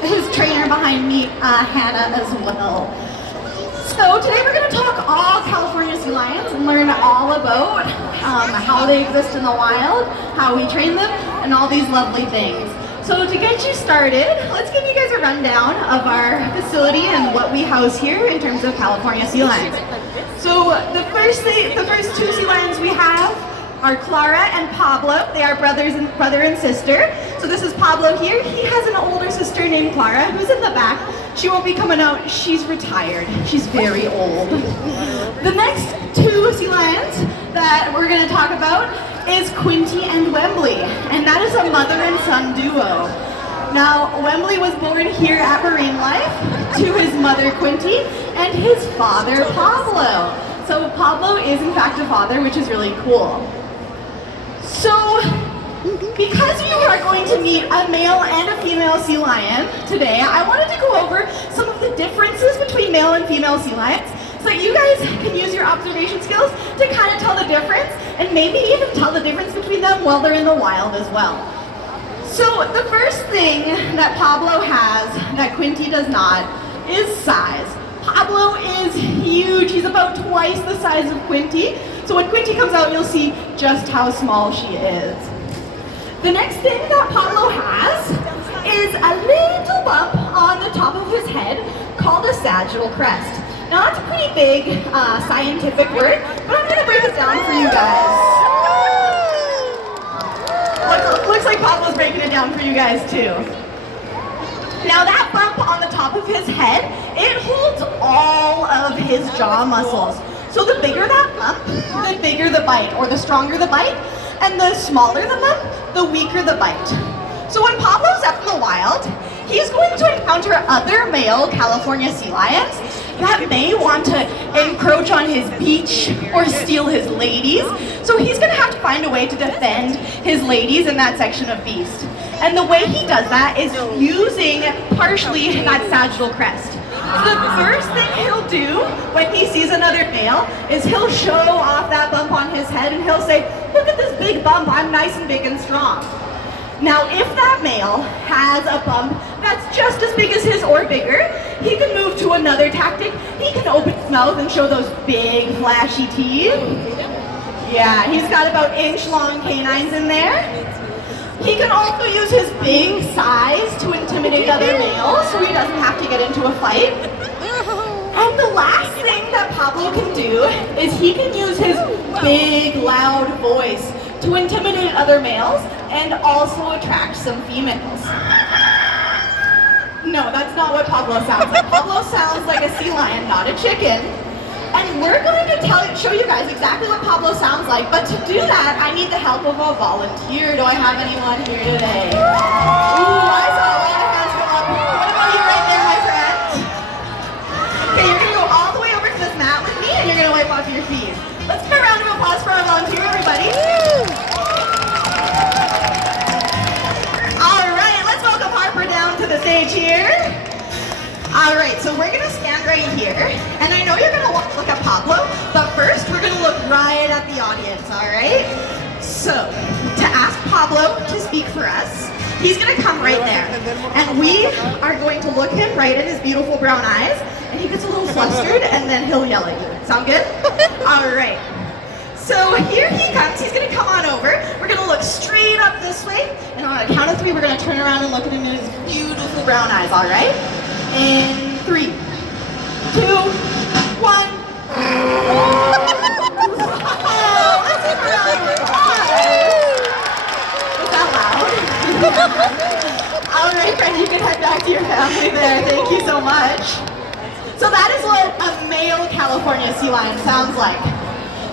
his trainer behind me, Hannah, as well. So today we're going to talk all California sea lions and learn all about how they exist in the wild, how we train them, and all these lovely things. So to get you started, let's give you guys a rundown of our facility and what we house here in terms of California sea lions. So the first two sea lions we have are Clara and Pablo. They are brother and sister. So this is Pablo here. He has an older sister named Clara who's in the back. She won't be coming out. She's retired. She's very old. The next two sea lions that we're going to talk about is Quinty and Wembley, and that is a mother and son duo. Now, Wembley was born here at Marine Life to his mother Quinty and his father Pablo. So Pablo is in fact a father, which is really cool. So, because you are going to meet a male and a female sea lion today, I wanted to go over some of the differences between male and female sea lions so that you guys can use your observation skills to kind of tell the difference and maybe even tell the difference between them while they're in the wild as well. So the first thing that Pablo has that Quinty does not is size. Pablo is huge. He's about twice the size of Quinty. So when Quinty comes out, you'll see just how small she is. The next thing that Pablo has is a little bump on the top of his head called a sagittal crest. Now that's a pretty big scientific word, but I'm going to break it down for you guys. Looks like Pablo's breaking it down for you guys too. Now that bump on the top of his head, it holds all of his jaw muscles. So the bigger that bump, the bigger the bite, or the stronger the bite, and the smaller the bump, the weaker the bite. So when Pablo's up in the wild, he's going to encounter other male California sea lions that may want to encroach on his beach or steal his ladies. So he's going to have to find a way to defend his ladies in that section of beast. And the way he does that is using partially that sagittal crest. So the first thing he'll do when he sees another male is he'll show off that bump on his head and he'll say, "Look at this big bump, I'm nice and big and strong." Now if that male has a bump that's just as big as his or bigger, he can move to another tactic. He can open his mouth and show those big flashy teeth. Yeah, he's got about inch-long canines in there. He can also use his big size to intimidate other males so he doesn't have to get into a fight. And the last thing that Pablo can do is he can use his big, loud voice to intimidate other males and also attract some females. No, that's not what Pablo sounds like. Pablo sounds like a sea lion, not a chicken. And we're going to show you guys exactly what Pablo sounds like, but to do that, I need the help of a volunteer. Do I have anyone here today? Ooh, I saw a lot of hands go up. What about you right there, my friend? Okay, you're going to go all the way over to this mat with me, and you're going to wipe off your feet. Let's give a round of applause for our volunteer, everybody. All right, let's welcome Harper down to the stage here. All right, so we're going to stand right here, and I know you're going to look at Pablo, but first we're going to look right at the audience, all right? So, to ask Pablo to speak for us, he's going to come right there, and we are going to look him right in his beautiful brown eyes, and he gets a little flustered, and then he'll yell at you. Sound good? All right. So here he comes. He's going to come on over. We're going to look straight up this way, and on a count of 3, we're going to turn around and look at him in his beautiful brown eyes, all right? In 3, 2, 1. Wow, let's give a round of applause. Was that loud? All right, friend, you can head back to your family there. Thank you so much. So that is what a male California sea lion sounds like.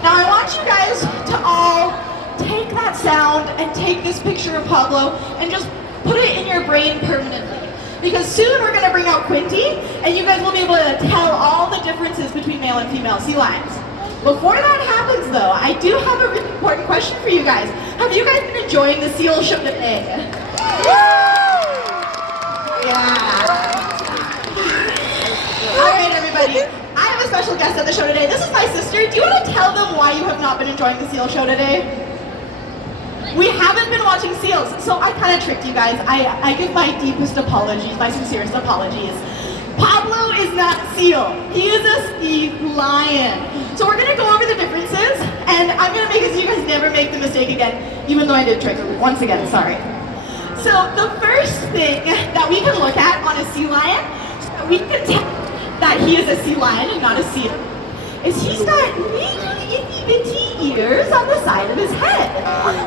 Now I want you guys to all take that sound and take this picture of Pablo and just put it in your brain permanently. Because soon we're going to bring out Quinty, and you guys will be able to tell all the differences between male and female sea lions. Before that happens though, I do have a really important question for you guys. Have you guys been enjoying the seal show today? Yeah. Alright everybody, I have a special guest at the show today. This is my sister. Do you want to tell them why you have not been enjoying the seal show today? We haven't been watching seals, so I kind of tricked you guys. I give my deepest apologies, my sincerest apologies. Pablo is not a seal. He is a sea lion. So we're gonna go over the differences, and I'm gonna make it so you guys never make the mistake again, even though I did trick you once again, sorry. So the first thing that we can look at on a sea lion, so that we can tell that he is a sea lion and not a seal, is he's got really itty bitty ears on the side of his head.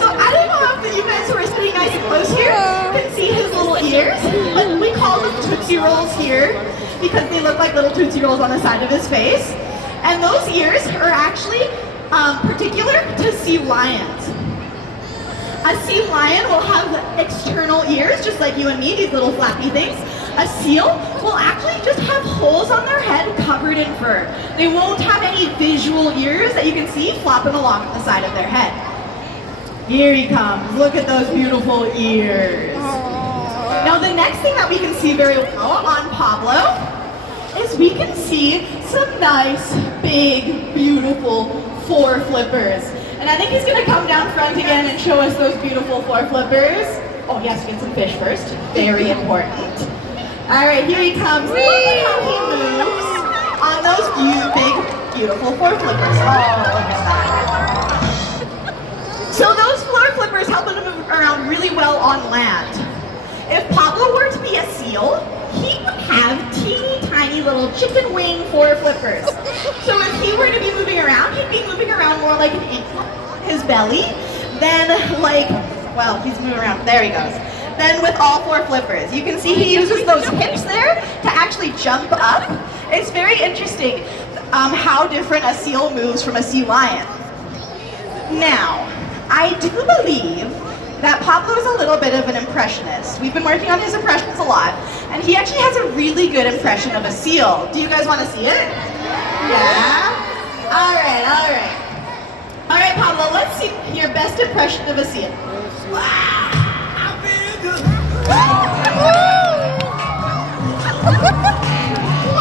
So I don't know if you guys who are sitting nice and close here can see his little ears, but we call them Tootsie Rolls here because they look like little Tootsie Rolls on the side of his face. And those ears are actually particular to sea lions. A sea lion will have external ears, just like you and me, these little flappy things. A seal will actually just have holes on their head covered in fur. They won't have any visual ears that you can see flopping along the side of their head. Here he comes. Look at those beautiful ears. Now the next thing that we can see very well on Pablo is we can see some nice, big, beautiful fore flippers. And I think he's gonna come down front again and show us those beautiful fore flippers. Oh, he has to get some fish first. Very important. All right, here he comes. Look at how he moves on those big, beautiful fore flippers. Oh, look at that. So those floor flippers help him move around really well on land. If Pablo were to be a seal, he would have teeny tiny little chicken wing fore flippers. So if he were to be moving around, he'd be moving around more like an inchworm on his belly than like, well, he's moving around, there he goes. Then with all four flippers. You can see he uses those hips there to actually jump up. It's very interesting how different a seal moves from a sea lion. Now, I do believe that Pablo is a little bit of an impressionist. We've been working on his impressions a lot, and he actually has a really good impression of a seal. Do you guys want to see it? Yeah? All right, all right. All right, Pablo, let's see your best impression of a seal. What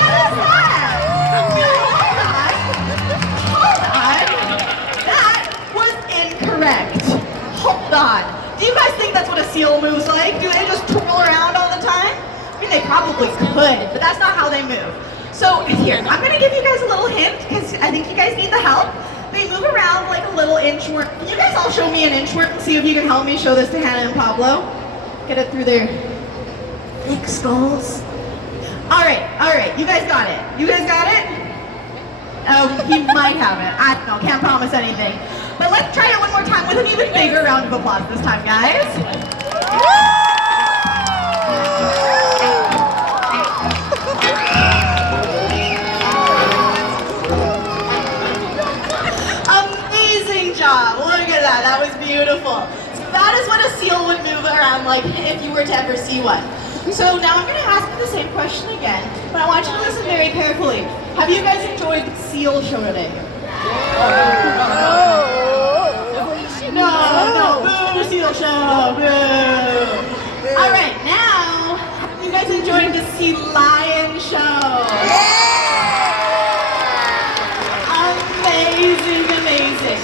is that? Hold on. That was incorrect. Hold on. Do you guys think that's what a seal moves like? Do they just twirl around all the time? I mean, they probably could, but that's not how they move. So here, I'm gonna give you guys a little hint because I think you guys need the help. They move around like a little inchworm. Can you guys all show me an inchworm and see if you can help me show this to Hannah and Pablo? Get it through their big skulls. All right, you guys got it. You guys got it? Oh, he might have it. I don't know, can't promise anything. But let's try it one more time with an even bigger round of applause this time, guys. Amazing job, look at that, that was beautiful. So that is what a seal would move around like if you were to ever see one. So now I'm going to ask you the same question again, but I want you to listen very carefully. Have you guys enjoyed the seal show today? No, boo, seal show, boo. All right, now, have you guys enjoyed the sea lion show? Amazing, amazing.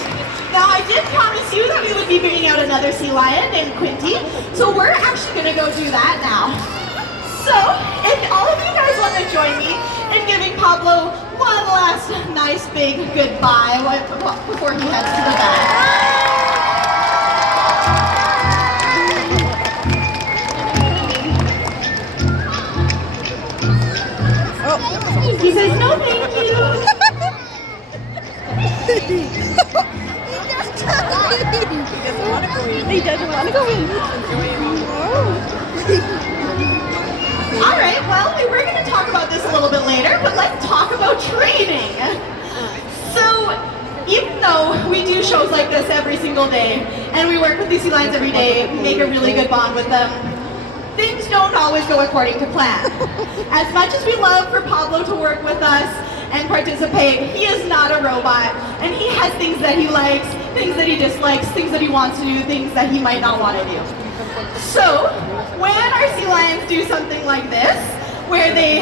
Now, I did promise you that we would be bringing out another sea lion named Quinty, so we're actually going to go do that now. So, if all of you guys want to join me in giving Pablo one last nice big goodbye before he heads to the bed. He says, no thank you. He doesn't want to go in. All right, well, we were going to talk about this a little bit later, but let's talk about training. So, even though we do shows like this every single day, and we work with these sea lions every day, we make a really good bond with them, things don't always go according to plan. As much as we love for Pablo to work with us and participate, he is not a robot, and he has things that he likes, things that he dislikes, things that he wants to do, things that he might not want to do. So, when our sea lions do something like this, where they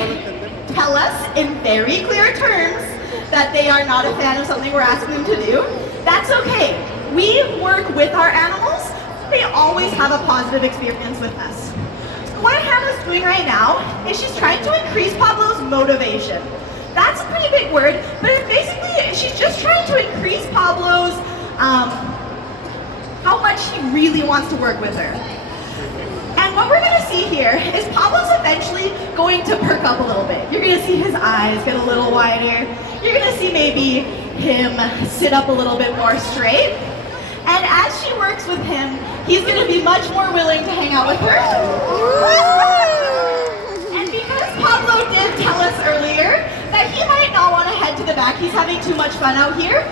tell us in very clear terms that they are not a fan of something we're asking them to do, that's okay. We work with our animals they always have a positive experience with us. What Hannah's doing right now is she's trying to increase Pablo's motivation. That's a pretty big word, but basically she's just trying to increase Pablo's, how much he really wants to work with her. And what we're gonna see here is Pablo's eventually going to perk up a little bit. You're gonna see his eyes get a little wider. You're gonna see maybe him sit up a little bit more straight. And as she works with him, he's gonna be much more willing to hang out with her. And because Pablo did tell us earlier that he might not want to head to the back, he's having too much fun out here,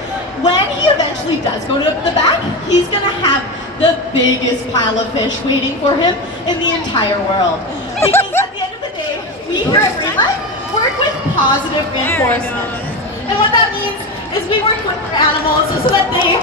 when he eventually does go to the back, he's gonna have the biggest pile of fish waiting for him in the entire world. Because at the end of the day, we here at Greenlight work with positive reinforcement. And what that means is we work with our animals so that they